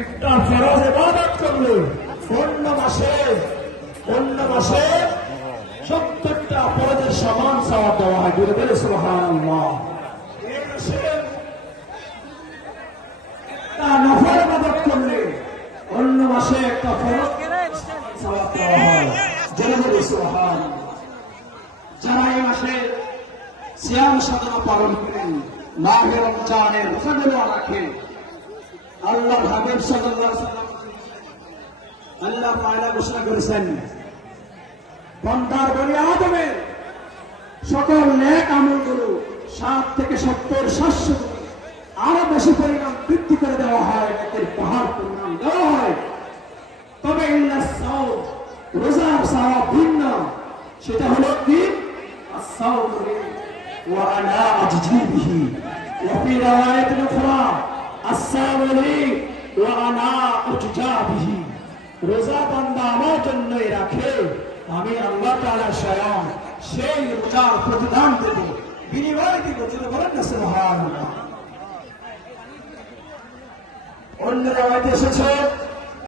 একটা ফরজ ইবাদত করলে অন্য মাসে 70টা ফরজের সমান সওয়াব দেওয়া হয়। বলে বলে সুবহানাল্লাহ। এই মাসে একটা নফল ইবাদত করলে অন্য মাসে একটা ফরজ সওয়াব দেওয়া হয়। বলে বলে সুবহানাল্লাহ। যারা এই মাসে সিয়াম সাধনা পালন করেন, মাহে রমজানের রোজাগুলো রাখেন, আল্লাহর হাবিব সাল্লাল্লাহু আলাইহি ওয়াসাল্লাম আল্লাহ তাআলা ঘোষণা করেছেন, বান্দার বনি আদমের সকল নেক আমলগুলো 60 থেকে 70 700 আরো বেশি পরিমাণ বৃদ্ধি করে দেওয়া হয়, নেকের পাহাড় পরিমাণ দেওয়া হয়। তবে ইল্লা সাওম, রোজার সওয়াব ভিন্ন। সেটা হলো কি? الصوم وأنا أجزي به، وفي رواية أخرى الصوم لي وأنا أجزى به। রোজা বান্দা আমার জন্যই রাখে, আমি আল্লাহ তাআলা স্বয়ং সেই রোজার প্রতিদান দেব, বিনিময় দিব। যদি বলেন না সুবহানাল্লাহ। অন্য রাওয়াতে এসেছে